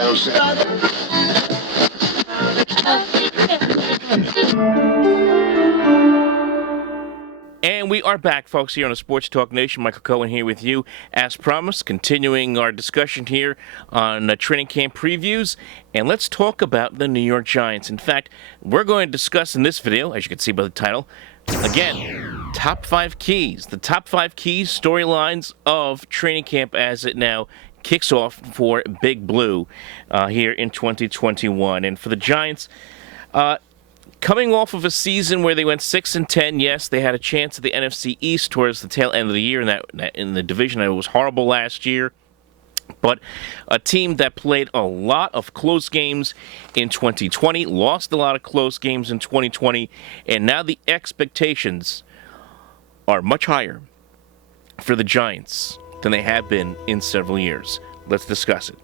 And we are back, folks, here on the Sports Talk Nation. Michael Cohen here with you, as promised, continuing our discussion here on training camp previews. And let's talk about the New York Giants. In fact, we're going to discuss in this video, as you can see by the title, again, top 5 keys. The top 5 keys, storylines of training camp as it now kicks off for Big Blue here in 2021. And for the Giants, coming off of a season where they went 6-10, yes, they had a chance at the NFC East towards the tail end of the year in the division. It was horrible last year, but a team that played a lot of close games in 2020, lost a lot of close games in 2020, and now the expectations are much higher for the Giants than they have been in several years. Let's discuss it.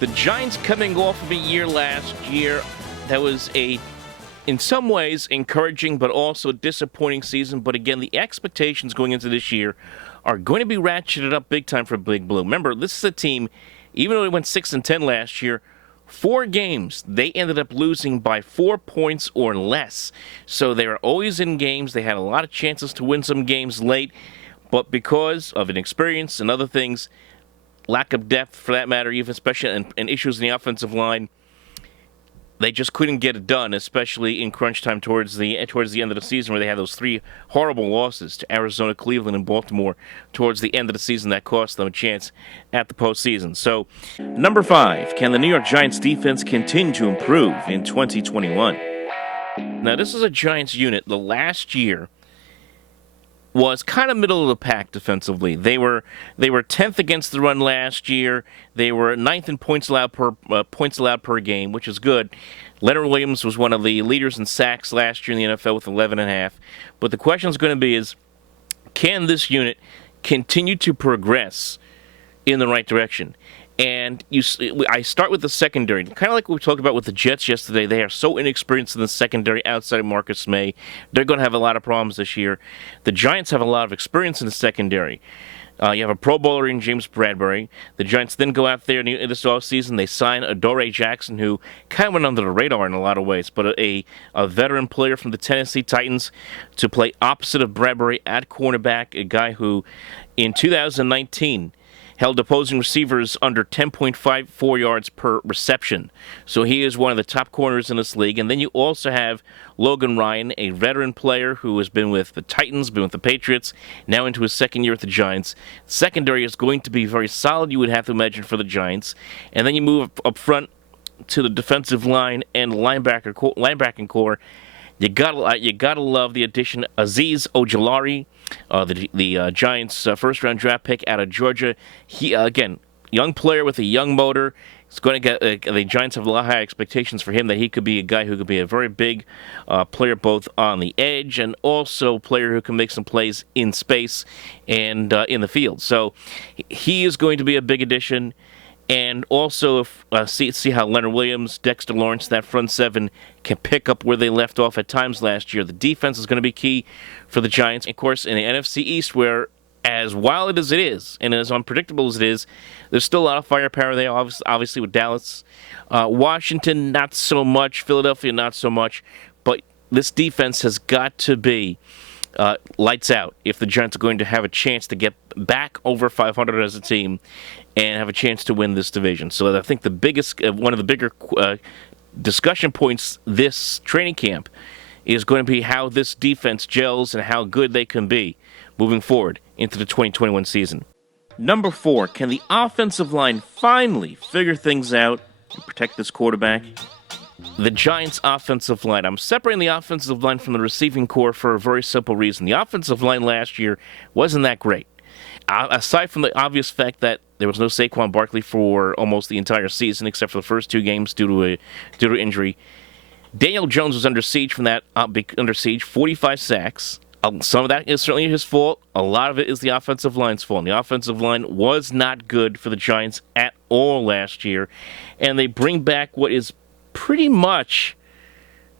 The Giants coming off of a year last year that was in some ways, encouraging but also disappointing season. But again, the expectations going into this year are going to be ratcheted up big time for Big Blue. Remember, this is a team, even though they went 6-10 last year, 4 games, they ended up losing by 4 points or less. So they were always in games. They had a lot of chances to win some games late. But because of inexperience and other things, lack of depth, for that matter, even especially and issues in the offensive line, they just couldn't get it done, especially in crunch time towards the end of the season, where they had those 3 horrible losses to Arizona, Cleveland, and Baltimore towards the end of the season that cost them a chance at the postseason. So, number 5, can the New York Giants defense continue to improve in 2021? Now, this is a Giants unit. The last year was kind of middle of the pack defensively. They were 10th against the run last year. They were 9th in points allowed per game, which is good. Leonard Williams was one of the leaders in sacks last year in the NFL with 11.5. But the question is going to be is, can this unit continue to progress in the right direction? And I start with the secondary. Kind of like we talked about with the Jets yesterday. They are so inexperienced in the secondary outside of Marcus May. They're going to have a lot of problems this year. The Giants have a lot of experience in the secondary. You have a Pro Bowler in James Bradbury. The Giants then go out there in this offseason. They sign Adoree Jackson, who kind of went under the radar in a lot of ways, but a veteran player from the Tennessee Titans to play opposite of Bradbury at cornerback, a guy who in 2019 held opposing receivers under 10.54 yards per reception. So he is one of the top corners in this league. And then you also have Logan Ryan, a veteran player who has been with the Titans, been with the Patriots, now into his second year with the Giants. Secondary is going to be very solid, you would have to imagine, for the Giants. And then you move up front to the defensive line and linebacking core. You gotta love the addition of Aziz Ogilari, the Giants' first-round draft pick out of Georgia. He again, young player with a young motor. He's going to get. The Giants have a lot of high expectations for him, that he could be a guy who could be a very big player, both on the edge and also a player who can make some plays in space and in the field. So he is going to be a big addition. And also see how Leonard Williams, Dexter Lawrence, that front 7 can pick up where they left off at times last year. The defense is going to be key for the Giants. Of course, in the NFC East, where as wild as it is and as unpredictable as it is, there's still a lot of firepower there, obviously with Dallas. Washington, not so much. Philadelphia, not so much. But this defense has got to be lights out if the Giants are going to have a chance to get back over 500 as a team and have a chance to win this division. So I think the biggest, one of the bigger discussion points this training camp is going to be how this defense gels and how good they can be moving forward into the 2021 season. Number 4, can the offensive line finally figure things out to protect this quarterback? The Giants' offensive line. I'm separating the offensive line from the receiving core for a very simple reason. The offensive line last year wasn't that great. Aside from the obvious fact that there was no Saquon Barkley for almost the entire season, except for the first 2 games due to injury, Daniel Jones was under siege from that. 45 sacks. Some of that is certainly his fault. A lot of it is the offensive line's fault. And the offensive line was not good for the Giants at all last year, and they bring back what is pretty much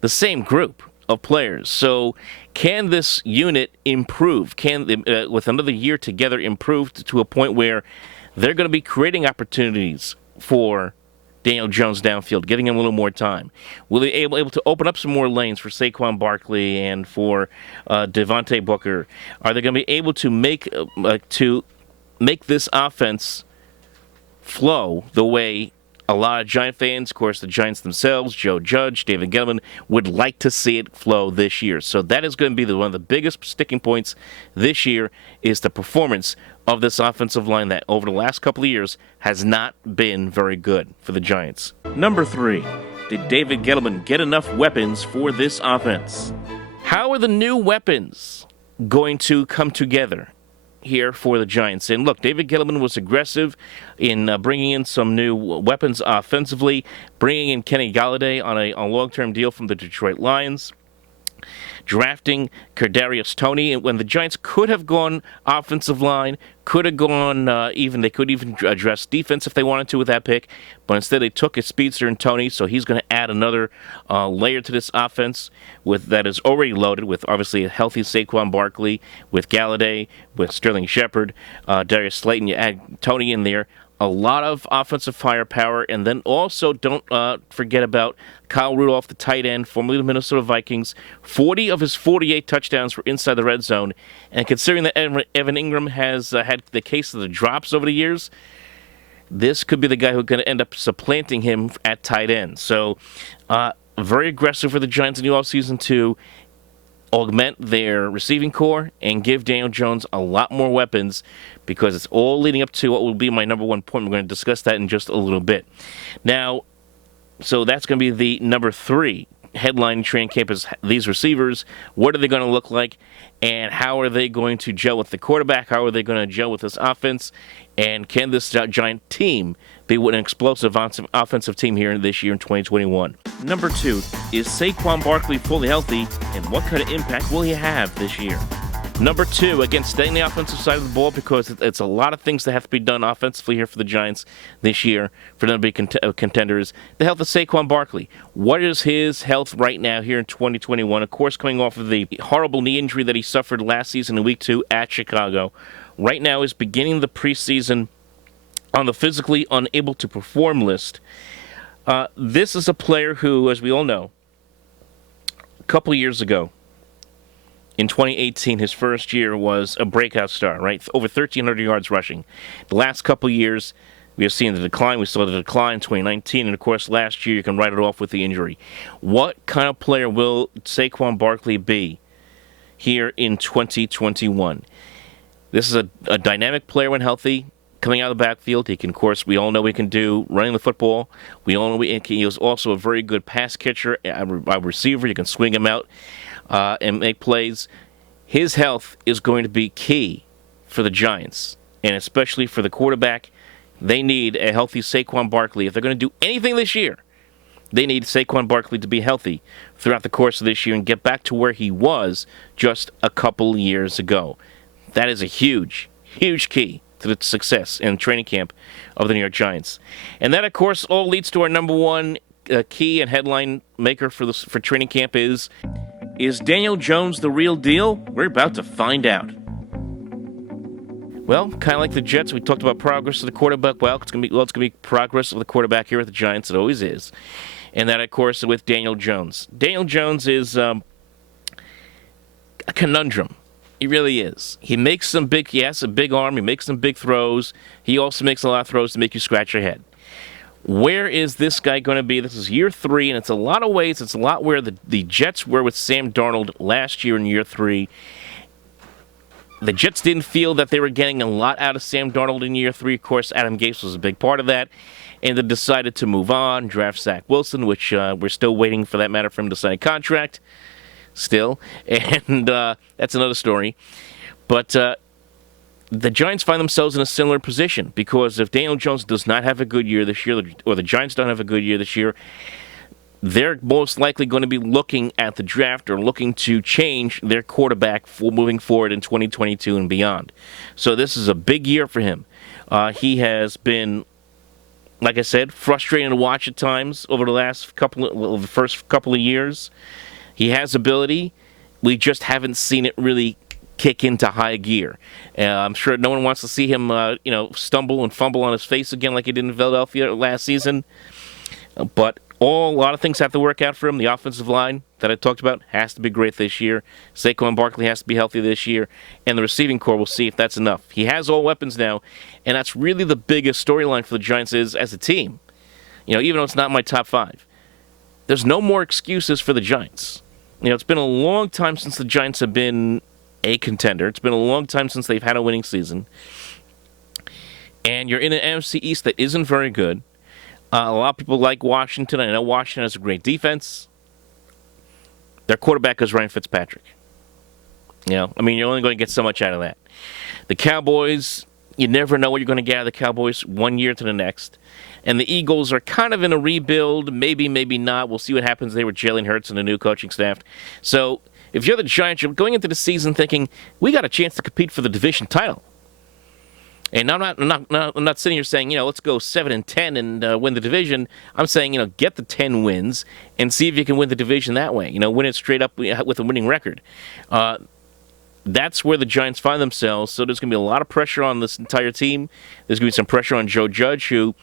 the same group of players. So can this unit improve? Can they, with another year together, improve to a point where they're going to be creating opportunities for Daniel Jones downfield, getting him a little more time? Will they be able to open up some more lanes for Saquon Barkley and for Devontae Booker? Are they going to be able to make this offense flow the way a lot of Giant fans, of course, the Giants themselves, Joe Judge, David Gettleman, would like to see it flow this year? So that is going to be one of the biggest sticking points this year, is the performance of this offensive line that over the last couple of years has not been very good for the Giants. Number 3, did David Gettleman get enough weapons for this offense? How are the new weapons going to come together here for the Giants? And look, David Gettleman was aggressive in bringing in some new weapons offensively, bringing in Kenny Golladay on a long-term deal from the Detroit Lions, drafting Kadarius Toney, and when the Giants could have gone offensive line, could have gone they could even address defense if they wanted to with that pick, but instead they took a speedster in Toney, so he's going to add another layer to this offense that is already loaded with obviously a healthy Saquon Barkley, with Golladay, with Sterling Shepard, Darius Slayton. You add Toney in there. A lot of offensive firepower, and then also don't forget about Kyle Rudolph, the tight end, formerly the Minnesota Vikings. 40 of his 48 touchdowns were inside the red zone, and considering that Evan Ingram has had the case of the drops over the years, this could be the guy who's going to end up supplanting him at tight end. So, very aggressive for the Giants in the offseason to augment their receiving core and give Daniel Jones a lot more weapons, because it's all leading up to what will be my number 1 point. We're going to discuss that in just a little bit. Now, so that's going to be the number 3 headline training camp, is these receivers. What are they going to look like, and how are they going to gel with the quarterback? How are they going to gel with this offense? And can this Giant team be an explosive offensive team here this year in 2021? Number 2, is Saquon Barkley fully healthy, and what kind of impact will he have this year? Number 2, again, staying the offensive side of the ball, because it's a lot of things that have to be done offensively here for the Giants this year for them to be contenders. The health of Saquon Barkley. What is his health right now here in 2021? Of course, coming off of the horrible knee injury that he suffered last season in Week 2 at Chicago. Right now is beginning the preseason on the physically unable to perform list. This is a player who, as we all know, a couple of years ago, in 2018, his first year was a breakout star, right? Over 1,300 yards rushing. The last couple of years, we have seen the decline. We saw the decline in 2019, and of course, last year you can write it off with the injury. What kind of player will Saquon Barkley be here in 2021? This is a dynamic player when healthy, coming out of the backfield. He can, of course, we all know he can do running the football. We all know he is also a very good pass catcher, a receiver. You can swing him out and make plays. His health is going to be key for the Giants, and especially for the quarterback. They need a healthy Saquon Barkley. If they're going to do anything this year, they need Saquon Barkley to be healthy throughout the course of this year and get back to where he was just a couple years ago. That is a huge, huge key to the success in training camp of the New York Giants. And that, of course, all leads to our number 1 key and headline maker for training camp is Daniel Jones the real deal? We're about to find out. Well, kind of like the Jets, we talked about progress of the quarterback. Well, it's going to be progress of the quarterback here at the Giants. It always is. And that, of course, with Daniel Jones. Daniel Jones is a conundrum. He really is. He has a big arm. He makes some big throws. He also makes a lot of throws to make you scratch your head. Where is this guy going to be? This is year 3, and it's a lot of ways. It's a lot where the Jets were with Sam Darnold last year in year 3. The Jets didn't feel that they were getting a lot out of Sam Darnold in year 3. Of course, Adam Gase was a big part of that, and they decided to move on, draft Zach Wilson, which we're still waiting for that matter for him to sign a contract. Still, and that's another story. But the Giants find themselves in a similar position, because if Daniel Jones does not have a good year this year, or the Giants don't have a good year this year, they're most likely going to be looking at the draft or looking to change their quarterback for moving forward in 2022 and beyond. So this is a big year for him. He has been like I said, frustrating to watch at times over the first couple of years. He has ability. We just haven't seen it really kick into high gear. I'm sure no one wants to see him, stumble and fumble on his face again like he did in Philadelphia last season. But a lot of things have to work out for him. The offensive line that I talked about has to be great this year. Saquon Barkley has to be healthy this year. And the receiving core, we'll see if that's enough. He has all weapons now, and that's really the biggest storyline for the Giants is as a team. Even though it's not my top 5. There's no more excuses for the Giants. It's been a long time since the Giants have been a contender. It's been a long time since they've had a winning season. And you're in an NFC East that isn't very good. A lot of people like Washington. I know Washington has a great defense. Their quarterback is Ryan Fitzpatrick. You're only going to get so much out of that. The Cowboys, you never know what you're going to get out of the Cowboys one year to the next. And the Eagles are kind of in a rebuild. Maybe, maybe not. We'll see what happens there with Jalen Hurts and the new coaching staff. So if you're the Giants, you're going into the season thinking, we got a chance to compete for the division title. And I'm not sitting here saying, let's go 7-10 and win the division. I'm saying, get the 10 wins and see if you can win the division that way. Win it straight up with a winning record. That's where the Giants find themselves. So there's going to be a lot of pressure on this entire team. There's going to be some pressure on Joe Judge, who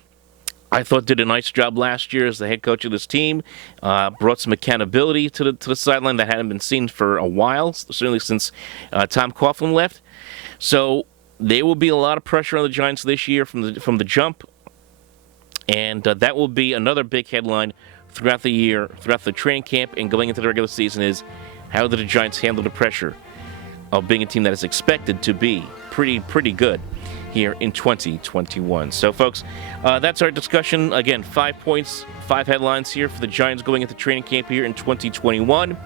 I thought did a nice job last year as the head coach of this team. Brought some accountability to the sideline that hadn't been seen for a while, certainly since Tom Coughlin left. So there will be a lot of pressure on the Giants this year from the jump, and that will be another big headline throughout the year, throughout the training camp, and going into the regular season is how did the Giants handle the pressure of being a team that is expected to be pretty good here in 2021. So, folks, that's our discussion. Again, 5 points, 5 headlines here for the Giants going into training camp here in 2021.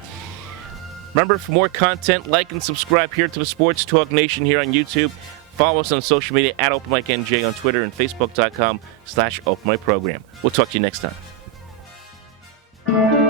Remember, for more content, like and subscribe here to the Sports Talk Nation here on YouTube. Follow us on social media at OpenMicNJ on Twitter and Facebook.com/OpenMicProgram. We'll talk to you next time.